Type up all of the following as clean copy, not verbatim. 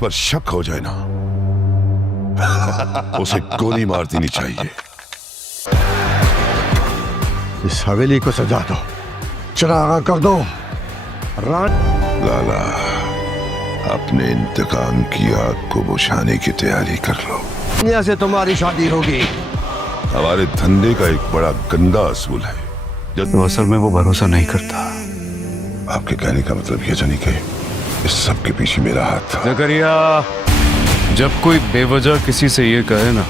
पर शक हो जाए ना, उसे गोली मार देनी चाहिए। इस हवेली को सजा दो, चरागा कर दो। लाला, अपने इंतकाम की आग को बुझाने की तैयारी कर लो। दुनिया से तुम्हारी शादी होगी। हमारे धंधे का एक बड़ा गंदा असूल है, तो असल में वो भरोसा नहीं करता। आपके कहने का मतलब ये जानी कि इस सब के पीछे मेरा हाथ था। जकरिया, जब कोई बेवजह किसी से ये कहे ना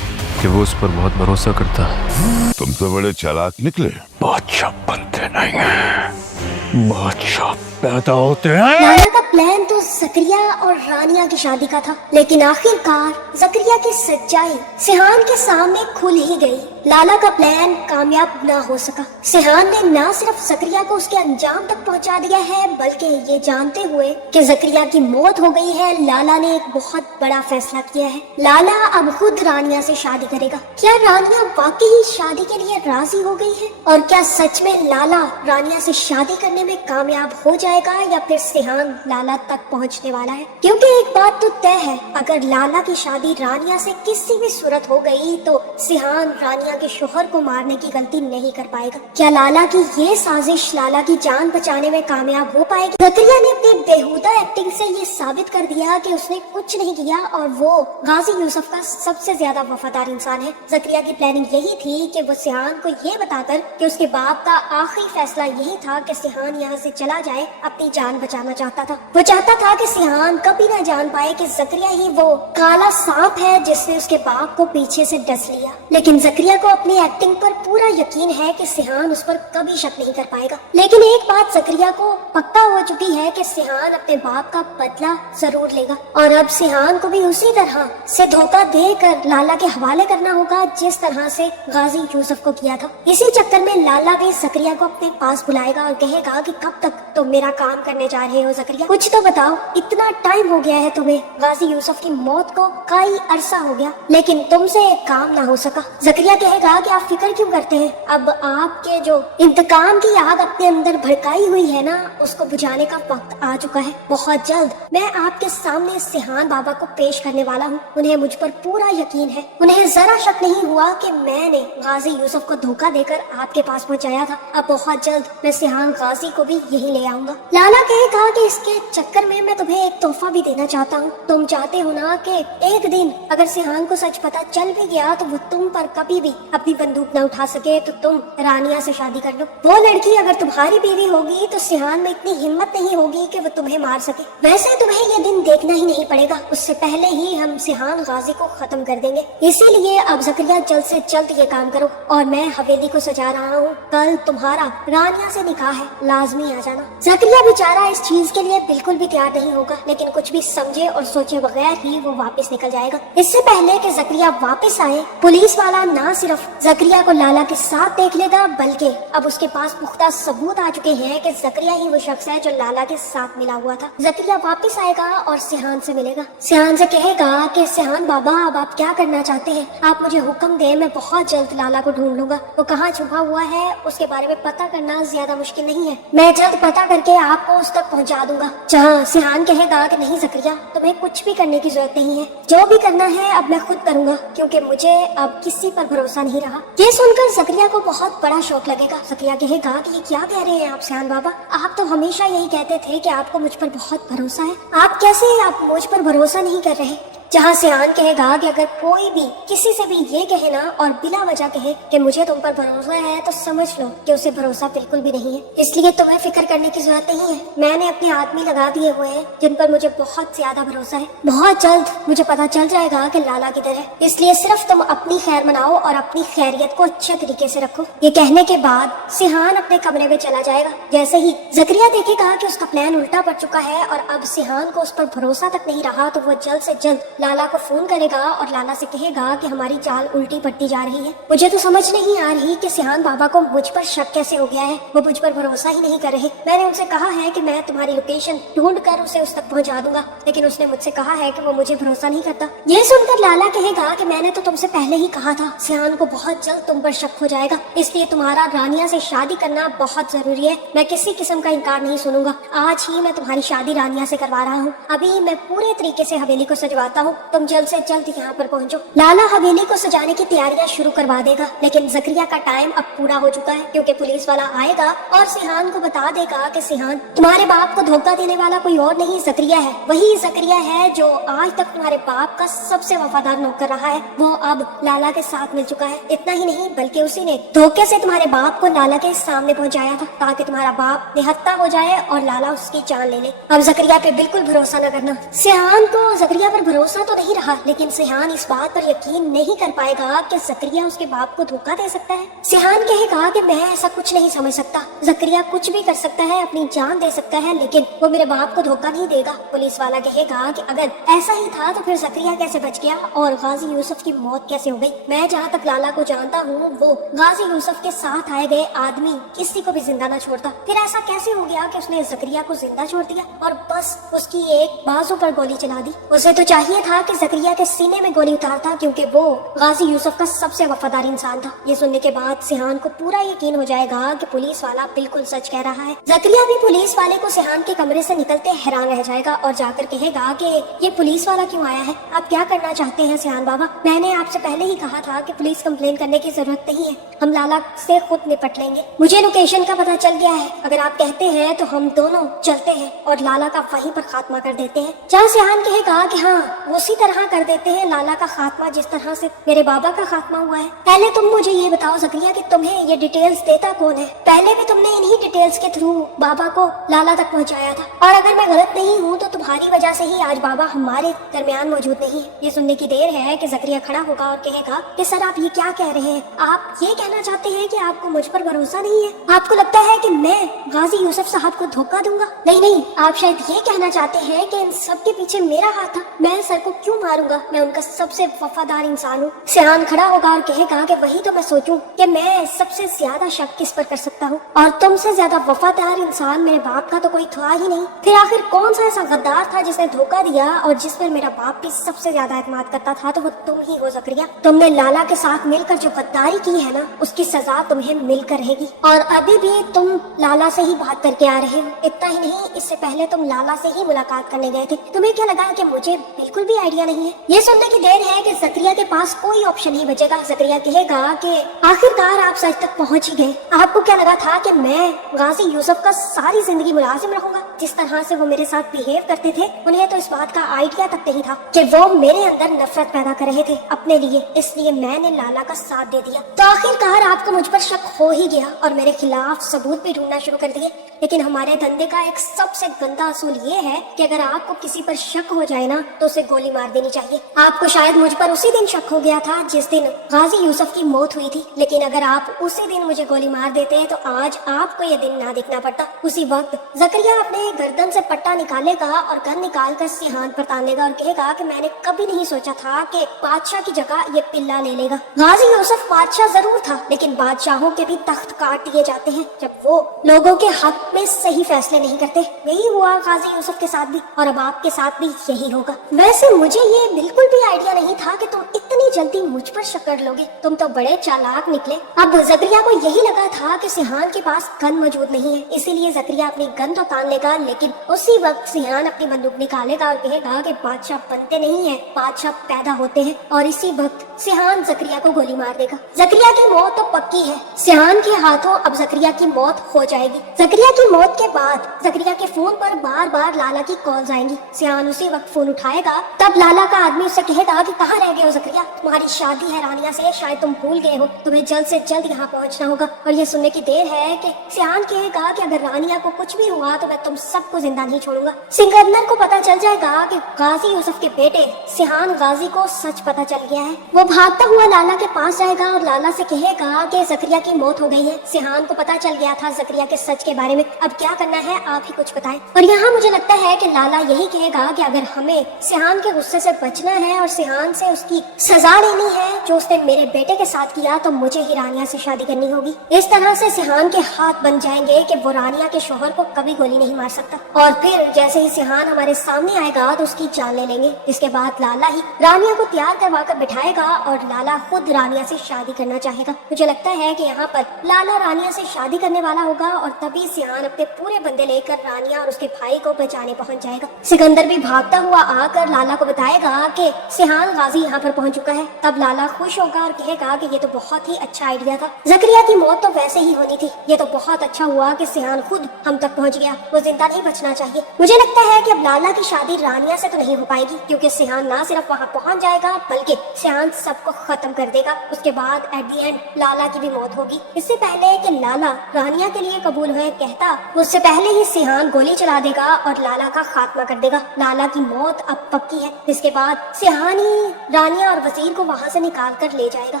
कि वो उस पर बहुत भरोसा करता है, तुम तो बड़े चालाक निकले। बादशाह बनते नहीं हैं, बादशाह पैदा होते हैं। लाला का प्लान तो जकरिया और रानिया की शादी का था, लेकिन आखिरकार जकरिया की सच्चाई सिहान के सामने खुल ही गई। लाला का प्लान कामयाब ना हो सका। सिहान ने न सिर्फ जकरिया को उसके अंजाम तक पहुंचा दिया है, बल्कि ये जानते हुए कि जकरिया की मौत हो गई है, लाला ने एक बहुत बड़ा फैसला किया है। लाला अब खुद रानिया से शादी करेगा। क्या रानिया वाकई शादी के लिए राजी हो गई है? और क्या सच में लाला रानिया से शादी करने में कामयाब हो जाएगा या फिर सिहान लाला तक पहुंचने वाला है? क्योंकि एक बात तो तय है, अगर लाला की शादी रानिया से किसी भी सूरत हो गई तो सिहान रानिया के शोहर को मारने की गलती नहीं कर पाएगा। क्या लाला की ये साजिश लाला की जान बचाने में कामयाब हो पाएगी? जकरिया ने अपनी बेहुदा एक्टिंग से ये साबित कर दिया कि उसने कुछ नहीं किया और वो गाजी यूसुफ का सबसे ज्यादा वफादार इंसान है। जकरिया की प्लानिंग यही थी कि वो सिहान को ये बताकर कि उसके बाप का आखिरी फैसला यही था कि सिहान यहाँ से चला जाए, अपनी जान बचाना चाहता था। वो चाहता था कि सिहान कभी ना जान पाए कि जकरिया ही वो काला सांप है जिसने उसके बाप को पीछे से डस लिया। लेकिन जकरिया को अपनी एक्टिंग पर पूरा यकीन है कि सिहान उस पर कभी शक नहीं कर पाएगा। लेकिन एक बात जकरिया को पक्का हो चुकी है कि सिहान अपने बाप का बदला जरूर लेगा और अब सिहान को भी उसी तरह से धोखा देकर लाला के हवाले करना होगा जिस तरह से गाजी यूसुफ को किया था। इसी चक्कर में लाला भी जकरिया को अपने पास बुलाएगा और कहेगा कि कब तक तुम मेरा काम करने जा रहे हो जकरिया, कुछ तो बताओ। इतना टाइम हो गया है तुम्हें, गाजी यूसुफ की मौत को कई अरसा हो गया, लेकिन तुमसे एक काम ना हो सका। जकरिया कहेगा कि आप फिक्र क्यों करते हैं, अब आपके जो इंतकाम की आग अपने अंदर भड़काई हुई है ना, उसको बुझाने का वक्त आ चुका है। बहुत जल्द मैं आपके सामने सिहान बाबा को पेश करने वाला हूँ। उन्हें मुझ पर पूरा यकीन है, उन्हें जरा शक नहीं हुआ कि मैंने गाजी यूसुफ को धोखा देकर आपके पास पहुँचाया था। अब बहुत जल्द मैं सिहान गाजी को भी यही ले आऊंगा। लाला कहेगा कि इसके चक्कर में मैं तुम्हें एक तोहफा भी देना चाहता हूँ। तुम चाहते हो ना कि एक दिन अगर सिहान को सच पता चल भी गया तो वो तुम पर कभी भी अपनी बंदूक न उठा सके, तो तुम रानिया से शादी कर लो। वो लड़की अगर तुम्हारी बीवी होगी तो सिहान में इतनी हिम्मत नहीं होगी कि वो तुम्हें मार सके। वैसे तुम्हें ये दिन देखना ही नहीं पड़ेगा, उससे पहले ही हम सिहान गाजी को खत्म कर देंगे। इसीलिए अब जकरिया जल्द से जल्द ये काम करो और मैं हवेली को सजा रहा हूँ। कल तुम्हारा रानिया से निकाह है, लाजमी आ जाना। जकरिया बेचारा इस चीज के लिए बिल्कुल भी तैयार नहीं होगा, लेकिन कुछ भी समझे और सोचे बगैर ही वो वापस निकल जाएगा। इससे पहले कि जकरिया वापस आए, पुलिस वाला ना सिर्फ जकरिया को लाला के साथ देख लेगा, बल्कि अब उसके पास पुख्ता सबूत आ चुके हैं कि जकरिया ही वो शख्स है जो लाला के साथ मिला हुआ था। जकरिया वापस आएगा और सिहान से मिलेगा। सिहान से कहेगा कि सिहान बाबा, अब आप क्या करना चाहते हैं? आप मुझे हुक्म दें, मैं बहुत जल्द लाला को ढूंढ लूंगा। वो कहाँ छुपा हुआ है उसके बारे में पता करना ज्यादा मुश्किल नहीं है, मैं जल्द पता करके आपको उस तक पहुंचा दूंगा। जहाँ सिहान कहेगा कि नहीं जकरिया, तुम्हें कुछ भी करने की जरूरत नहीं है, जो भी करना है अब मैं खुद करूंगा, क्योंकि मुझे अब किसी पर भरोसा नहीं रहा। ये सुनकर जकरिया को बहुत बड़ा शौक लगेगा। जकरिया कहेगा कि ये क्या कह रहे हैं आप सिहान बाबा, आप तो हमेशा यही कहते थे कि आपको मुझ पर बहुत भरोसा है, आप कैसे आप मुझ पर भरोसा नहीं कर रहे? जहाँ सिहान कहेगा कि अगर कोई भी किसी से भी ये कहे ना और बिला वजह कहे कि मुझे तुम पर भरोसा है, तो समझ लो कि उसे भरोसा बिल्कुल भी नहीं है। इसलिए तुम्हें फिक्र करने की जरूरत नहीं है, मैंने अपने आदमी लगा दिए हुए हैं जिन पर मुझे बहुत ज्यादा भरोसा है। बहुत जल्द मुझे पता चल जाएगा कि लाला किधर है, इसलिए सिर्फ तुम अपनी खैर मनाओ और अपनी खैरियत को अच्छे तरीके से रखो। ये कहने के बाद सिहान अपने कमरे में चला जाएगा। जैसे ही जकरिया देखेगा कि उसका प्लान उल्टा पड़ चुका है और अब सिहान को उस पर भरोसा तक नहीं रहा, तो वो जल्द से जल्द लाला को फोन करेगा और लाला से कहेगा कि हमारी चाल उल्टी पड़ती जा रही है। मुझे तो समझ नहीं आ रही कि सिहान बाबा को मुझ पर शक कैसे हो गया है। वो मुझ पर भरोसा ही नहीं कर रहे। मैंने उनसे कहा है कि मैं तुम्हारी लोकेशन ढूंढ कर उसे उस तक पहुंचा दूंगा, लेकिन उसने मुझसे कहा है कि वो मुझे भरोसा नहीं करता। ये सुनकर लाला कहेगा कि मैंने तो तुमसे पहले ही कहा था, सिहान को बहुत जल्द तुम पर शक हो जाएगा, इसलिए तुम्हारा रानिया से शादी करना बहुत जरूरी है। मैं किसी किस्म का इनकार नहीं सुनूंगा। आज ही मैं तुम्हारी शादी रानिया से करवा रहा हूँ। अभी मैं पूरे तरीके से हवेली को सजवाता हूँ, तुम जल्द से जल्द यहाँ पर पहुँचो। लाला हवेली को सजाने की तैयारियां शुरू करवा देगा, लेकिन जकरिया का टाइम अब पूरा हो चुका है, क्योंकि पुलिस वाला आएगा और सिहान को बता देगा कि सिहान, तुम्हारे बाप को धोखा देने वाला कोई और नहीं जकरिया है। वही जकरिया है जो आज तक तुम्हारे बाप का सबसे वफादार नौकर रहा है। वो अब लाला के साथ मिल चुका है। इतना ही नहीं बल्कि उसी ने धोखे से तुम्हारे बाप को लाला के सामने पहुंचाया था, ताकि तुम्हारा बाप निहत्था हो जाए और लाला उसकी जान ले ले। अब जकरिया पे बिल्कुल भरोसा न करना। सिहान को जकरिया पर भरोसा तो नहीं रहा, लेकिन सिहान इस बात पर यकीन नहीं कर पाएगा कि जकरिया उसके बाप को धोखा दे सकता है। सिहान कहेगा कि मैं ऐसा कुछ नहीं समझ सकता, जकरिया कुछ भी कर सकता है, अपनी जान दे सकता है, लेकिन वो मेरे बाप को धोखा नहीं देगा। पुलिस वाला कहेगा कि अगर ऐसा ही था तो फिर जकरिया कैसे बच गया और गाजी यूसुफ की मौत कैसे हो गई। मैं जहाँ तक लाला को जानता हूँ, वो गाजी यूसुफ के साथ आए गए आदमी किसी को भी जिंदा न छोड़ता। फिर ऐसा कैसे हो गया कि उसने जकरिया को जिंदा छोड़ दिया और बस उसकी एक बाजू पर गोली चला दी। उसे तो चाहिए था कि जकरिया के सीने में गोली उतारता, क्योंकि वो गाजी यूसुफ का सबसे वफादार इंसान था। ये सुनने के बाद सिहान को पूरा यकीन हो जाएगा कि पुलिस वाला बिल्कुल सच कह रहा है। जकरिया भी पुलिस वाले को सिहान के कमरे से निकलते हैरान रह जाएगा और जाकर कहेगा कि ये पुलिस वाला क्यों आया है, आप क्या करना चाहते हैं सिहान बाबा? मैंने आपसे पहले ही कहा था कि पुलिस कंप्लेन करने की जरूरत नहीं है, हम लाला से खुद निपट लेंगे। मुझे लोकेशन का पता चल गया है, अगर आप कहते हैं तो हम दोनों चलते हैं और लाला का वहीं पर खात्मा कर देते हैं। जहाँ सिहान कहेगा कि हाँ उसी तरह कर देते हैं लाला का खात्मा जिस तरह से मेरे बाबा का खात्मा हुआ है। पहले तुम मुझे ये बताओ जकरिया कि तुम्हें ये डिटेल्स देता कौन है? पहले भी तुमने इन्हीं डिटेल्स के थ्रू बाबा को लाला तक पहुँचाया था, और अगर मैं गलत नहीं हूँ तो तुम्हारी वजह से ही आज बाबा हमारे दरमियान मौजूद नहीं है। ये सुनने की देर है कि जकरिया खड़ा होगा और कहेगा कि सर आप ये क्या कह रहे हैं? आप ये कहना चाहते हैं कि आपको मुझ पर भरोसा नहीं है? आपको लगता है कि मैं गाजी यूसुफ साहब को धोखा दूंगा? नहीं, आप शायद ये कहना चाहते हैं कि इन सब के पीछे मेरा हाथ था। मैं सर को क्यों मारूंगा? मैं उनका सबसे वफादार इंसान हूँ। सिहान खड़ा होगा और कहेगा कि वही तो मैं सोचूं कि मैं सबसे ज्यादा शक किस पर कर सकता हूँ, और तुमसे ज्यादा वफादार इंसान मेरे बाप का तो कोई था ही नहीं। फिर आखिर कौन सा ऐसा गद्दार था जिसने धोखा दिया और जिस पर मेरा बाप भी सबसे ज्यादा एतमाद करता था? तो वो तुम ही हो जकरिया। तुमने लाला के साथ मिलकर जो गद्दारी की है ना, उसकी सजा तुम्हें मिलकर रहेगी। और अभी भी तुम लाला से ही बात करके आ रहे हो। इतना ही नहीं, इससे पहले तुम लाला से ही मुलाकात करने गए थे। तुम्हें क्या लगा कि मुझे बिल्कुल भी आइडिया नहीं है? ये सुनने की देर है कि जकरिया के पास कोई ऑप्शन नहीं बचेगा। जकरिया कहेगा कि आखिरकार आप सच तक पहुंच ही गए। आपको क्या लगा था कि मैं गाजी यूसुफ का सारी जिंदगी मुलाजिम रहूंगा? जिस तरह से वो मेरे साथ बिहेव करते थे, उन्हें तो इस बात का आइडिया तक नहीं था कि वो मेरे अंदर नफरत पैदा कर रहे थे अपने लिए, इसलिए मैंने लाला का साथ दे दिया। तो आखिरकार आपको मुझ पर शक हो ही गया और मेरे खिलाफ सबूत भी ढूंढना शुरू कर दिए। लेकिन हमारे धंधे का एक सबसे गंदा असूल ये है कि अगर आपको किसी पर शक हो जाए ना, तो उसे गोली मार देनी चाहिए। आपको शायद मुझ पर उसी दिन शक हो गया था जिस दिन गाजी यूसुफ की मौत हुई थी, लेकिन अगर आप उसी दिन मुझे गोली मार देते तो आज आपको ये दिन ना दिखना पड़ता। उसी वक्त जकरिया अपने गर्दन से पट्टा निकालेगा और गन निकाल कर सिहान पर तान लेगा और कहेगा कि मैंने कभी नहीं सोचा था कि बादशाह की जगह ये पिल्ला ले लेगा। गाजी यूसुफ बादशाह जरूर था, लेकिन बादशाहों के भी तख्त काट दिए जाते हैं जब वो लोगों के हक में सही फैसले नहीं करते। यही हुआ गाजी यूसुफ के साथ भी, और अब आपके साथ भी यही होगा। वैसे मुझे ये बिल्कुल भी आइडिया नहीं था कि तुम इतनी जल्दी मुझ पर शक कर लोगे। तुम तो बड़े चालाक निकले। अब जकरिया को यही लगा था कि सिहान के पास गन मौजूद नहीं है, इसीलिए जकरिया अपनी गन तो तान लेगा, लेकिन उसी वक्त सिहान अपनी बंदूक निकालेगा और कहेगा कि बादशाह बनते नहीं है, बादशाह पैदा होते हैं। और इसी वक्त सिहान जकरिया को गोली मार देगा। जकरिया की मौत तो पक्की है। सिहान के हाथों अब जकरिया की मौत हो जाएगी। जकरिया की मौत के बाद जकरिया के फोन पर बार बार लाला की कॉल्स आएंगी। सिहान उसी वक्त फोन उठाएगा, तब लाला का आदमी उससे कहेगा कि कहाँ रह गए हो जकरिया, तुम्हारी शादी है रानिया से, शायद तुम भूल गए हो, तुम्हें जल्द से जल्द यहाँ पहुँचना होगा। और ये सुनने की देर है कि सिहान कहेगा कि अगर रानिया को कुछ भी हुआ तो मैं तुम सब को जिंदा नहीं छोड़ूंगा। सिकंदर को पता चल जाएगा कि गाजी यूसुफ के बेटे सिहान गाजी को सच पता चल गया है। वो भागता हुआ लाला के पास जाएगा और लाला से कहेगा कि जकरिया की मौत हो गई है। सिहान को पता चल गया था जकरिया के सच के बारे में, अब क्या करना है आप ही कुछ बताएं। और यहाँ मुझे लगता है कि लाला यही कहेगा कि अगर हमें सिहान के गुस्से से बचना है और सिहान से उसकी सजा लेनी है जो उसने मेरे बेटे के साथ किया, तो मुझे ही रानिया से शादी करनी होगी। इस तरह से सिहान के हाथ बन जाएंगे कि वो रानिया के शोहर को कभी गोली नहीं मार सकता। और फिर जैसे ही सिहान हमारे सामने आएगा तो उसकी जान ले लेंगे। इसके बाद लाला ही रानिया को तैयार करवा कर बिठाएगा और लाला खुद रानिया से शादी करना चाहेगा। मुझे लगता है कि यहाँ पर लाला रानिया से शादी करने वाला होगा और तभी सिहान अपने पूरे बंदे लेकर रानिया और उसके भाई को बचाने पहुंच जाएगा। सिकंदर भी भागता हुआ आकर लाला को बताएगा कि सिहान गाजी यहाँ पर पहुंच चुका है। तब लाला खुश होगा और कहेगा कि ये तो बहुत ही अच्छा आइडिया था, जकरिया की मौत तो वैसे ही होनी थी, ये तो बहुत अच्छा हुआ कि सिहान खुद हम तक पहुंच गया, वो जिंदा नहीं बचना चाहिए। मुझे लगता है कि अब लाला की शादी रानिया से तो नहीं हो पाएगी, क्योंकि सिहान ना सिर्फ वहाँ पहुंच जाएगा बल्कि सिहान सबको खत्म कर देगा। उसके बाद एट दी एंड लाला की भी मौत होगी। इससे पहले कि लाला रानिया के लिए कबूल हुए कहता, उससे पहले ही सिहान गोली चला देगा और लाला का खात्मा कर देगा। लाला की मौत अब पक्की है। इसके बाद सिहान ही रानिया और वजीर को वहाँ से निकाल कर ले जाएगा।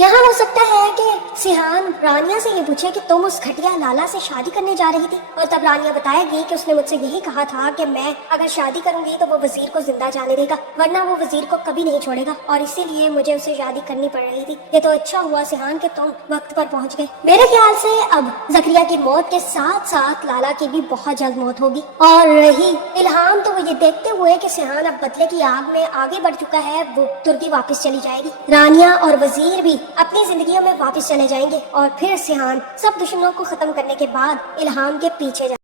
यहाँ हो सकता है कि सिहान रानिया से ये पूछे कि तुम उस घटिया लाला से शादी करने जा रही थी, और तब रानिया बताएगी कि उसने मुझसे यही कहा था कि मैं अगर शादी करूंगी तो वो वजीर को जिंदा जाने देगा, वरना वो वजीर को कभी नहीं छोड़ेगा, और इसीलिए मुझे उसे शादी करनी पड़ रही थी। ये तो अच्छा हुआ सिहान कि तुम वक्त पर पहुंच गए। मेरे ख्याल से अब जकरिया की मौत के साथ साथ लाला की भी बहुत जल्द मौत होगी। और रही इल्हाम, तो वो ये देखते हुए कि सिहान अब बदले की आग में आगे बढ़ चुका है, वो तुर्की वापस चली जाएगी। रानिया और वजीर भी अपनी जिंदगियों में वापस चले जाएंगे और फिर सिहान सब दुश्मनों को खत्म करने के बाद इल्हाम के पीछे